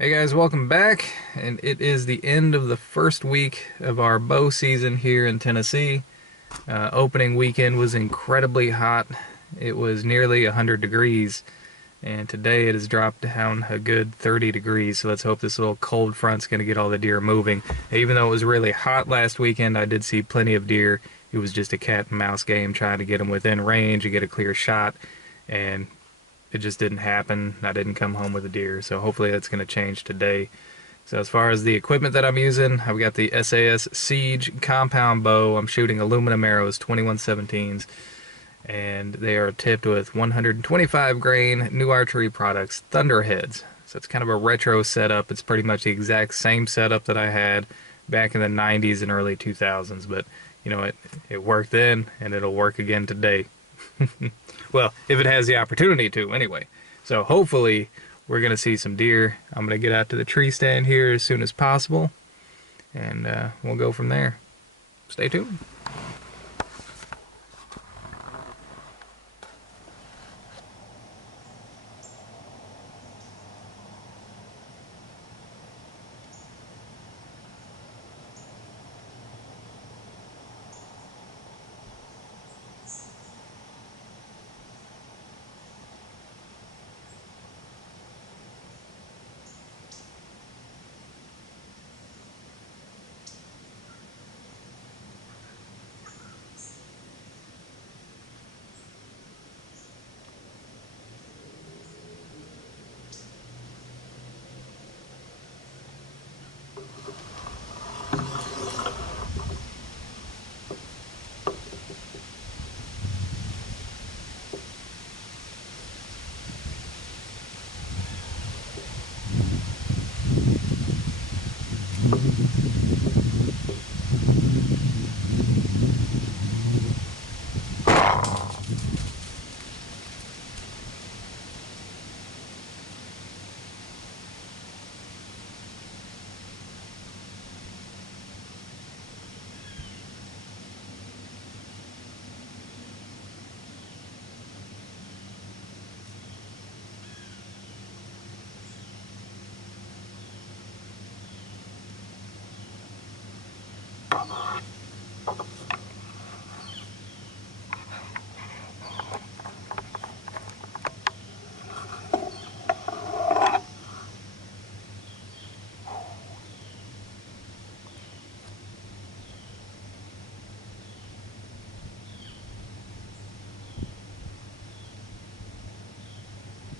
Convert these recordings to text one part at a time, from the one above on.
Hey guys, welcome back. And it is the end of the first week of our bow season here in Tennessee. Opening weekend was incredibly hot. It was nearly 100 degrees, and today it has dropped down a good 30 degrees. So let's hope this little cold front's going to get all the deer moving. Even though it was really hot last weekend, I did see plenty of deer. It was just a cat and mouse game trying to get them within range and get a clear shot, and it just didn't happen. I didn't come home with a deer, so hopefully that's going to change today. So as far as the equipment that I'm using, I've got the SAS Siege compound bow. I'm shooting aluminum arrows, 2117s, and they are tipped with 125 grain new archery products, Thunderheads. So it's kind of a retro setup. It's pretty much the exact same setup that I had back in the 90s and early 2000s, but you know, it worked then, and it'll work again today. Well, if it has the opportunity to, anyway. So hopefully we're going to see some deer. I'm going to get out to the tree stand here as soon as possible, and we'll go from there. Stay tuned.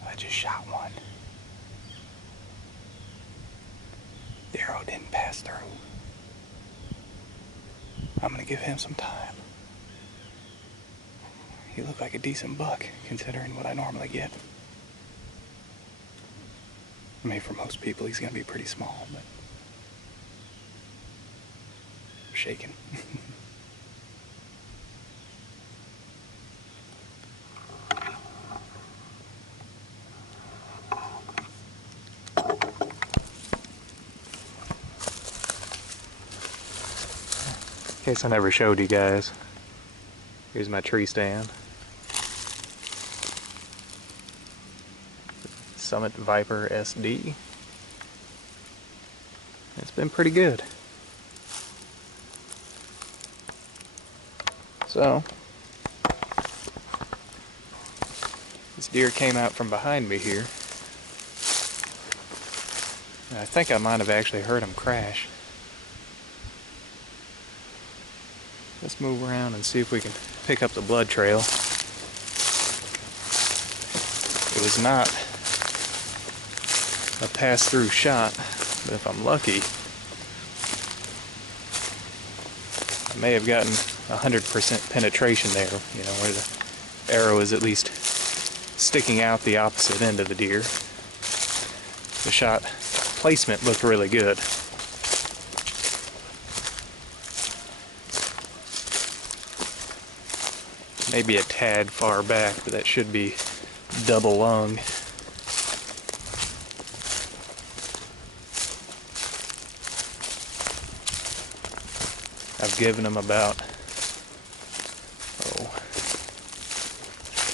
I just shot one. The arrow didn't pass through. I'm gonna give him some time. He looked like a decent buck, considering what I normally get. I mean, for most people, he's gonna be pretty small, but I'm shaking. In case I never showed you guys, here's my tree stand. Summit Viper SD. It's been pretty good. So, this deer came out from behind me here. And I think I might have actually heard him crash. Let's move around and see if we can pick up the blood trail. It was not a pass-through shot, but if I'm lucky, I may have gotten 100% penetration there, you know, where the arrow is at least sticking out the opposite end of the deer. The shot placement looked really good. Maybe a tad far back, but that should be double lung. I've given him about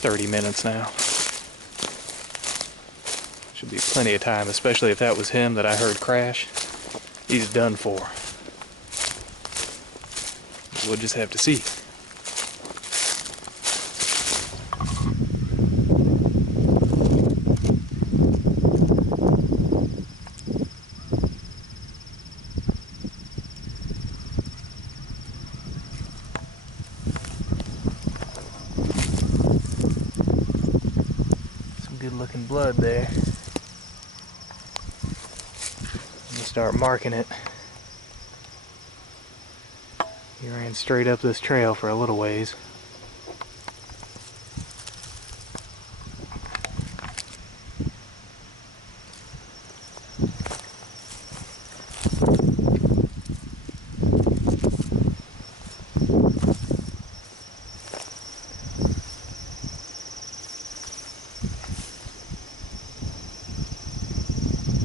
30 minutes now. Should be plenty of time, especially if that was him that I heard crash. He's done for. We'll just have to see. Some good looking blood there. Let me start marking it. He ran straight up this trail for a little ways.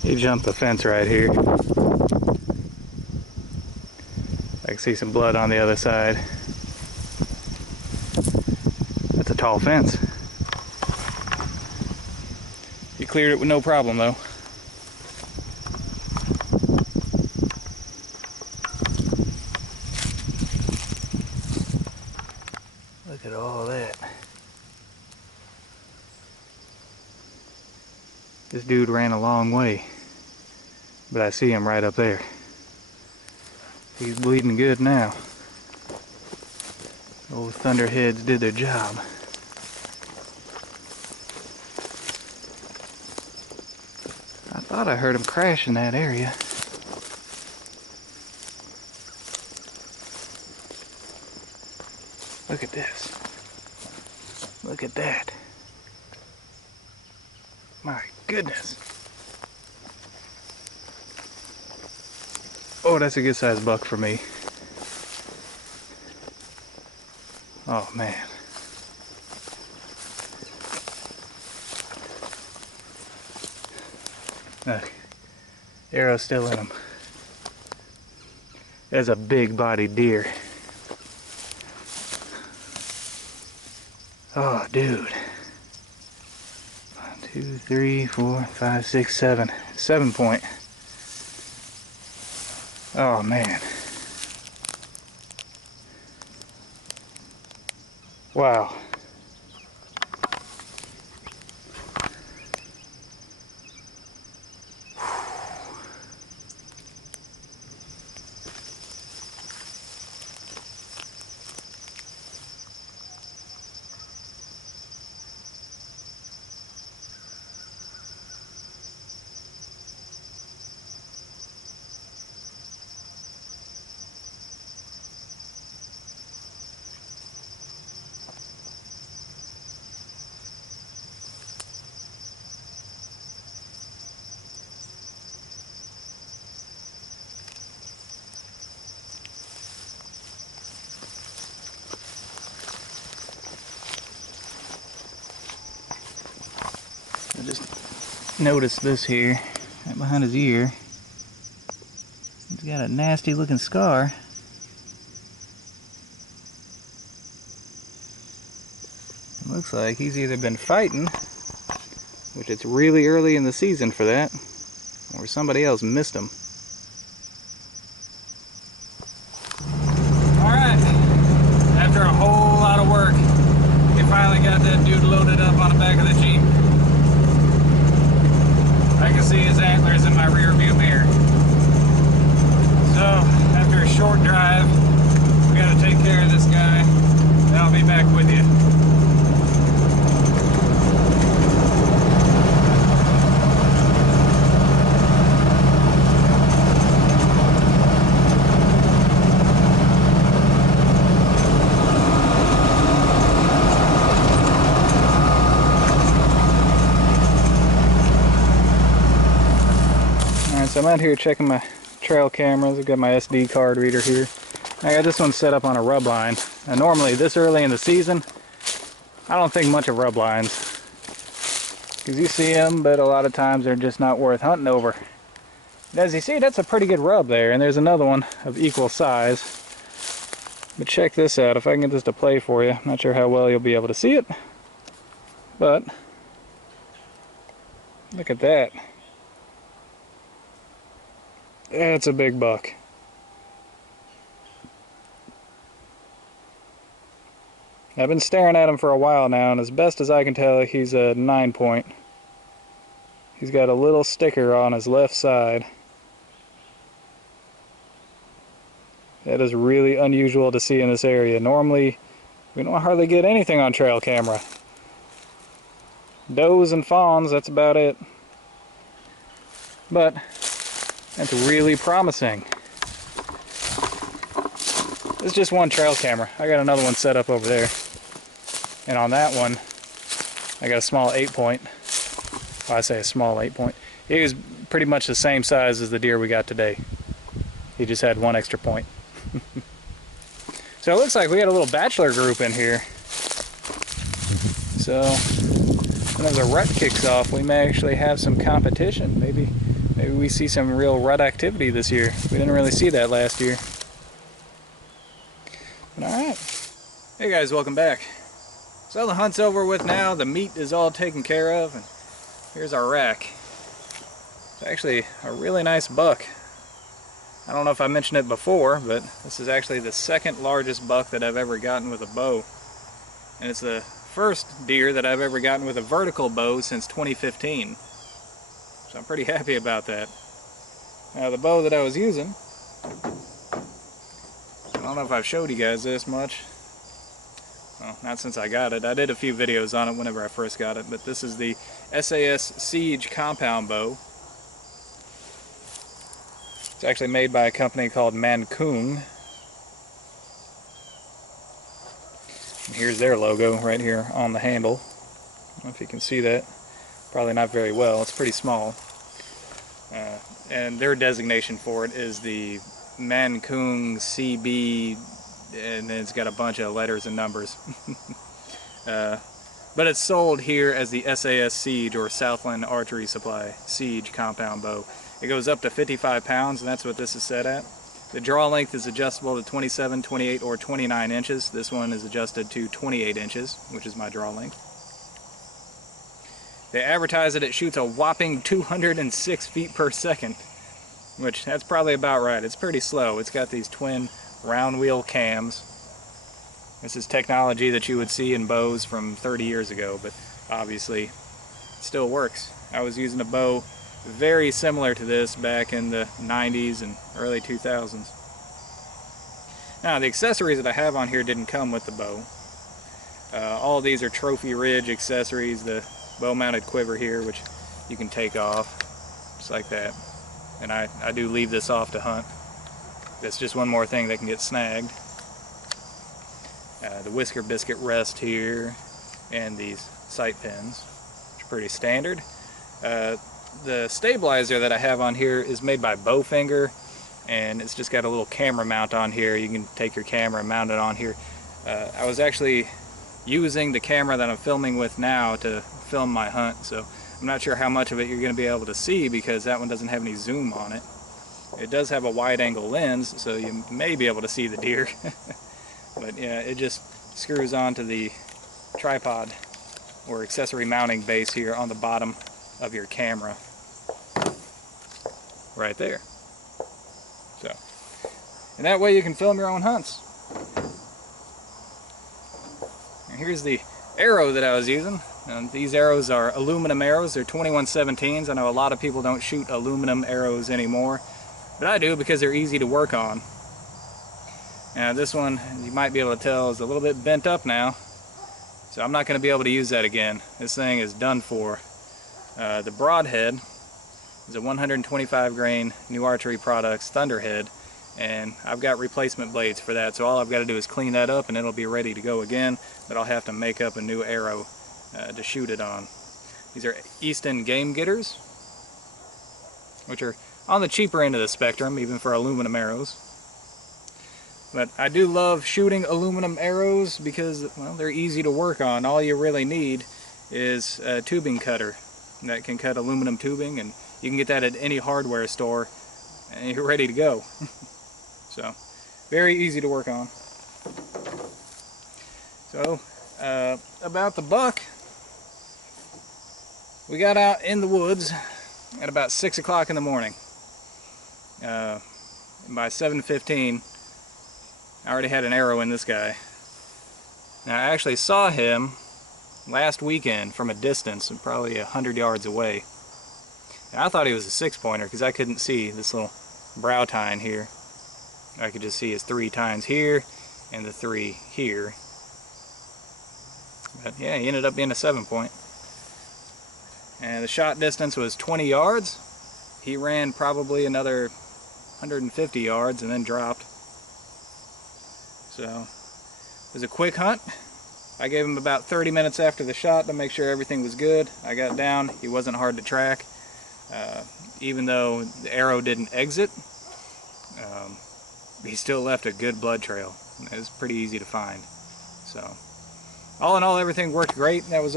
He jumped the fence right here. I can see some blood on the other side. That's a tall fence. He cleared it with no problem though. Look at all that. This dude ran a long way, but I see him right up there. He's bleeding good now. Old Thunderheads did their job. I thought I heard him crash in that area. Look at this. Look at that. My goodness. Oh, that's a good sized buck for me. Oh man. Look, arrow's still in him. That's a big bodied deer. Oh, dude. 1, 2, 3, 4, 5, 6, 7. 7 point. Oh man. Wow. I just noticed this here, right behind his ear. He's got a nasty looking scar. It looks like he's either been fighting, which it's really early in the season for that, or somebody else missed him. Alright, after a whole lot of work, we finally got that dude loaded up on the back of the Jeep. I can see his antlers in my rear view mirror. So, after a short drive, we gotta take care of this guy, and I'll be back with you. So I'm out here checking my trail cameras. I've got my SD card reader here. I got this one set up on a rub line. Now normally this early in the season, I don't think much of rub lines, because you see them, but a lot of times they're just not worth hunting over. And as you see, that's a pretty good rub there, and there's another one of equal size. But check this out. If I can get this to play for you, I'm not sure how well you'll be able to see it, but Look at that. That's a big buck. I've been staring at him for a while now, and as best as I can tell, he's a 9-point. He's got a little sticker on his left side. That is really unusual to see in this area. Normally, we don't hardly get anything on trail camera. Does and fawns, that's about it. But that's really promising. It's just one trail camera. I got another one set up over there. And on that one, I got a small 8-point. Well, I say a small 8-point. He was pretty much the same size as the deer we got today. He just had one extra point. So it looks like we got a little bachelor group in here. So whenever the rut kicks off, we may actually have some competition. Maybe we see some real rut activity this year. We didn't really see that last year. But alright. Hey guys, welcome back. So the hunt's over with now, the meat is all taken care of, and here's our rack. It's actually a really nice buck. I don't know if I mentioned it before, but this is actually the second largest buck that I've ever gotten with a bow. And it's the first deer that I've ever gotten with a vertical bow since 2015. So I'm pretty happy about that. Now the bow that I was using, I don't know if I've showed you guys this much. Well, not since I got it. I did a few videos on it whenever I first got it, but this is the SAS Siege compound bow. It's actually made by a company called Mancung. And here's their logo right here on the handle. I don't know if you can see that. Probably not very well. It's pretty small. And their designation for it is the Mancung CB, and then it's got a bunch of letters and numbers. But it's sold here as the SAS Siege, or Southland Archery Supply Siege compound bow. It goes up to 55 pounds, and that's what this is set at. The draw length is adjustable to 27, 28, or 29 inches. This one is adjusted to 28 inches, which is my draw length. They advertise that it shoots a whopping 206 feet per second, which that's probably about right. It's pretty slow. It's got these twin round wheel cams. This is technology that you would see in bows from 30 years ago, but obviously it still works. I was using a bow very similar to this back in the 90s and early 2000s. Now the accessories that I have on here didn't come with the bow. All of these are Trophy Ridge accessories. The bow mounted quiver here, which you can take off just like that, and I do leave this off to hunt. That's just one more thing that can get snagged. The whisker biscuit rest here, and these sight pins, which are pretty standard. The stabilizer that I have on here is made by Bowfinger, and it's just got a little camera mount on here. You can take your camera and mount it on here. I was actually using the camera that I'm filming with now to film my hunt, so I'm not sure how much of it you're going to be able to see because that one doesn't have any zoom on it. It does have a wide angle lens, so you may be able to see the deer. But yeah, it just screws onto the tripod or accessory mounting base here on the bottom of your camera. Right there. So, and that way you can film your own hunts. And here's the arrow that I was using. And these arrows are aluminum arrows. They're 2117s. I know a lot of people don't shoot aluminum arrows anymore, but I do because they're easy to work on. Now this one, you might be able to tell, is a little bit bent up now, so I'm not going to be able to use that again. This thing is done for. The broadhead is a 125 grain New Archery Products Thunderhead, and I've got replacement blades for that, so all I've got to do is clean that up and it'll be ready to go again, but I'll have to make up a new arrow to shoot it on. These are Easton Game Getters, which are on the cheaper end of the spectrum, even for aluminum arrows. But I do love shooting aluminum arrows because, well, they're easy to work on. All you really need is a tubing cutter that can cut aluminum tubing, and you can get that at any hardware store and you're ready to go. So, very easy to work on. So, about the buck, We got out in the woods at about 6 o'clock in the morning. By 7:15, I already had an arrow in this guy. Now, I actually saw him last weekend from a distance, probably 100 yards away. And I thought he was a 6-pointer because I couldn't see this little brow tine here. I could just see his 3 tines here and the 3 here. But yeah, he ended up being a 7-point. And the shot distance was 20 yards. He ran probably another 150 yards and then dropped. So it was a quick hunt. I gave him about 30 minutes after the shot to make sure everything was good. I got down. He wasn't hard to track. Even though the arrow didn't exit, he still left a good blood trail. It was pretty easy to find. So all in all, everything worked great. That was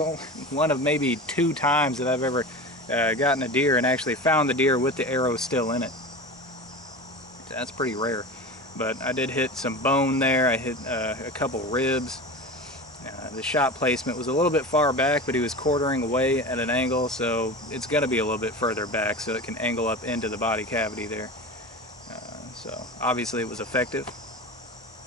one of maybe 2 times that I've ever gotten a deer and actually found the deer with the arrow still in it. So that's pretty rare. But I did hit some bone there. I hit a couple ribs. The shot placement was a little bit far back, but he was quartering away at an angle, so it's going to be a little bit further back so it can angle up into the body cavity there. So obviously it was effective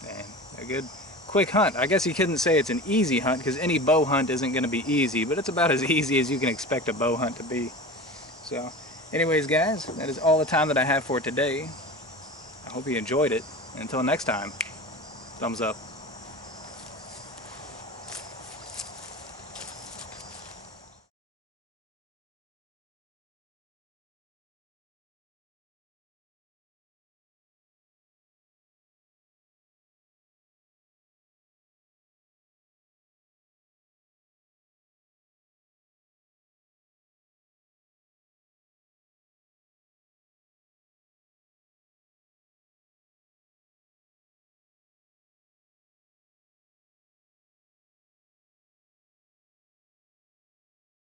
and a good quick hunt. I guess you couldn't say it's an easy hunt because any bow hunt isn't going to be easy, but it's about as easy as you can expect a bow hunt to be. So anyways, guys, that is all the time that I have for today. I hope you enjoyed it. Until next time, thumbs up.